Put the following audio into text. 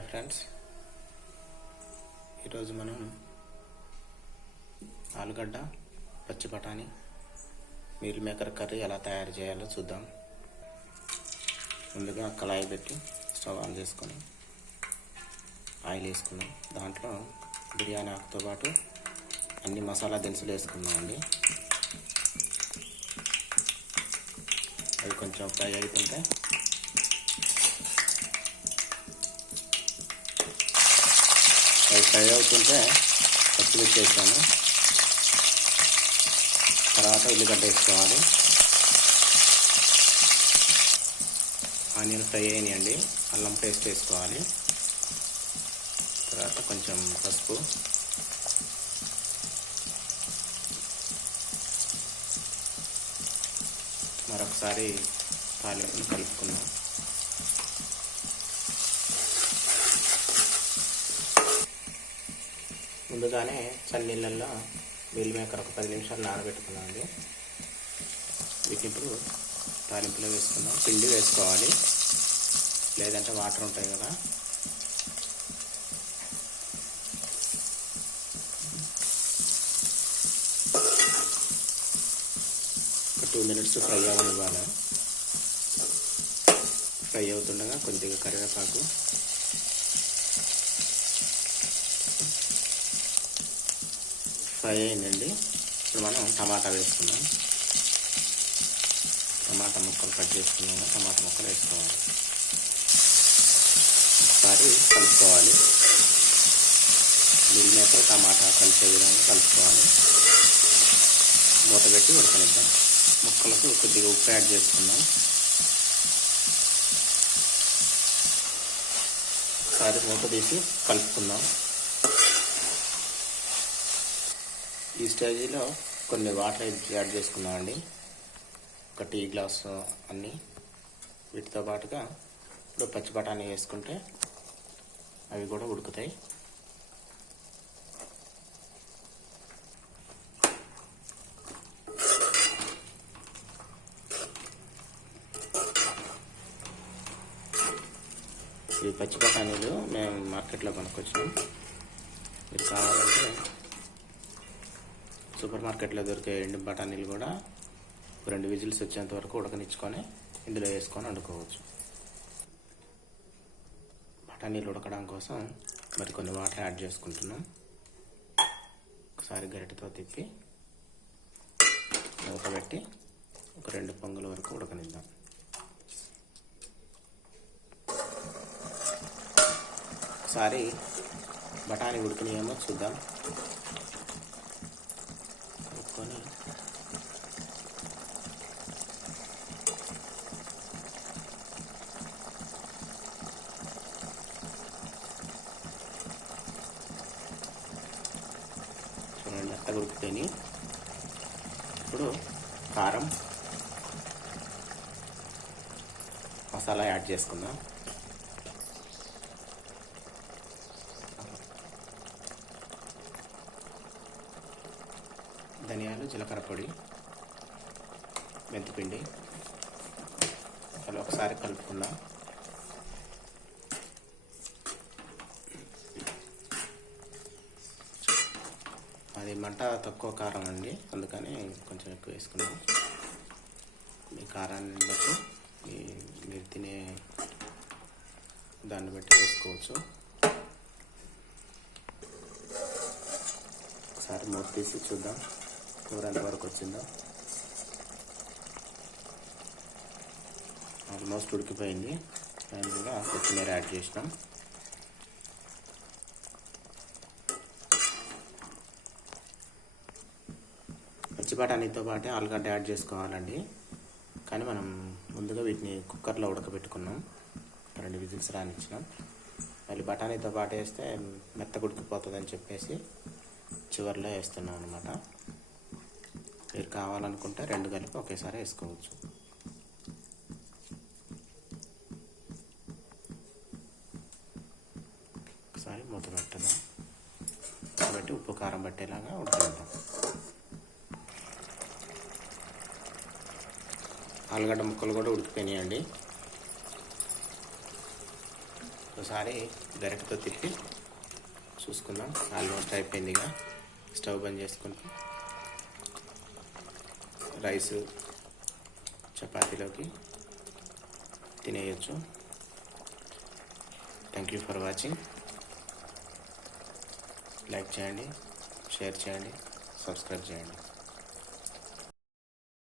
Hi friends, ఈరోజు మనం ఆలుగడ్డ పచ్చి బఠానీ మీల్ మేకర్ కర్రీ ఎలా తయారు చేయాలో చూద్దాం. ముందుగా కళాయి పెట్టి స్టవ్ ఆన్ చేసుకొని ఆయిల్ వేసుకున్నాం. దాంట్లో బిర్యానీ ఆకుతో పాటు అన్ని మసాలా దినుసులు వేసుకున్నామండి. అవి కొంచెం ఫ్రై అవుతుంటే ఫ్రై అవుతుంటే పచ్చిమిర్చి వేసాను. తర్వాత ఉల్లిగడ్డ వేసుకోవాలి. ఆనియన్ ఫ్రై అయినాయండి. అల్లం పేస్ట్ వేసుకోవాలి. తర్వాత కొంచెం పసుపు, మరొకసారి తాలింపుని కలుపుకుందాం. ముందుగానే చన్నీళ్ళల్లో మీల్ మేకర్ ఒక 10 నిమిషాలు నానబెట్టుకున్నామండి. వీటిని ఇప్పుడు తాలింపులో వేసుకుందాం. పిండి వేసుకోవాలి, లేదంటే వాటర్ ఉంటాయి కదా. ఒక 2 మినిట్స్ ఫ్రై అవ్వనివ్వాలి. ఫ్రై అవుతుండగా కొద్దిగా కరివేపాకు, ఫ్రై అయిందండి. ఇప్పుడు మనం టమాటా వేసుకుందాం. టమాటా ముక్కలు కట్ చేసుకున్నాము. టమాటా ముక్కలు వేసుకోవాలి. ఒకసారి కలుపుకోవాలి. మీల్ మేకర్ టమాటా కలిసే విధంగా కలుపుకోవాలి. మూత పెట్టి ఉడకనిద్దాం. ముక్కలకు కొద్దిగా ఉప్పు యాడ్ చేసుకుందాం. ఒకసారి మూత తీసి కలుపుకుందాం. ఈ స్టేజీలో కొన్ని వాటర్ యాడ్ చేసుకున్నామండి. ఒక టీ గ్లాసు అన్నీ. వీటితో పాటుగా ఇప్పుడు పచ్చి బఠానీ వేసుకుంటే అవి కూడా ఉడుకుతాయి. ఈ పచ్చి బఠానీలు మేము మార్కెట్లో కొనుక్కొచ్చినాం. మీరు కావాలంటే సూపర్ మార్కెట్లో దొరికే ఎండు బఠానీలు కూడా 2 విజిల్స్ వచ్చేంత వరకు ఉడకనిచ్చుకొని ఇందులో వేసుకొని వండుకోవచ్చు. బఠానీలు ఉడకడం కోసం మరికొన్ని వాటర్ యాడ్ చేసుకుంటున్నాం. ఒకసారి గరిటెతో తిప్పి మూత పెట్టి ఒక 2 పొంగుల వరకు ఉడకనిద్దాం. ఒకసారి బఠానీ ఉడికినాయేమో చూద్దాం. చూడండి, అట్లా ఉడికిపోయినాయి. ఇప్పుడు కారం, మసాలా యాడ్ చేసుకుందాం. ధనియాలు, జీలకర్ర పొడి, మెంతిపిండి అలా ఒకసారి కలుపుకుందాం. అది మంట తక్కువ కారం అండి, అందుకని కొంచెం ఎక్కువ వేసుకున్నాం. మీ కారాన్ని బట్టి మీరు తినే దాన్ని బట్టి వేసుకోవచ్చు. ఒకసారి మూత తీసి చూద్దాం కూర ఎంతవరకు వచ్చిందో. ఆల్మోస్ట్ ఉడికిపోయింది. దాన్ని కూడా కొత్తిమీర యాడ్ చేసినాం. పచ్చి బఠానీతో పాటే ఆలుగడ్డ యాడ్ చేసుకోవాలండి. కానీ మనం ముందుగా వీటిని కుక్కర్లో ఉడకబెట్టుకున్నాం. 2 విజిల్స్ రానిచ్చినాం. మళ్ళీ బఠానీతో పాటు వేస్తే మెత్తగా ఉడికిపోతుందని చెప్పేసి చివరిలో వేస్తున్నాం అనమాట. మీరు కావాలనుకుంటే 2 కలిపి ఒకేసారి వేసుకోవచ్చు. ఒకసారి మూత పెట్టదాం. పెట్టి ఉప్పు కారం పట్టేలాగా ఉడకనిద్దాం. ఆలుగడ్డ ముక్కలు కూడా ఉడికిపోయినాయండి. ఒకసారి గరిటెతో తిప్పి చూసుకుందాం. ఆల్మోస్ట్ అయిపోయిందిగా. స్టవ్ బంద్ చేసుకుంటూ రైస్ చపాతీలోకి తినేయచ్చు. Thank you for watching. Like చేయండి, షేర్ చేయండి, సబ్స్క్రైబ్ చేయండి.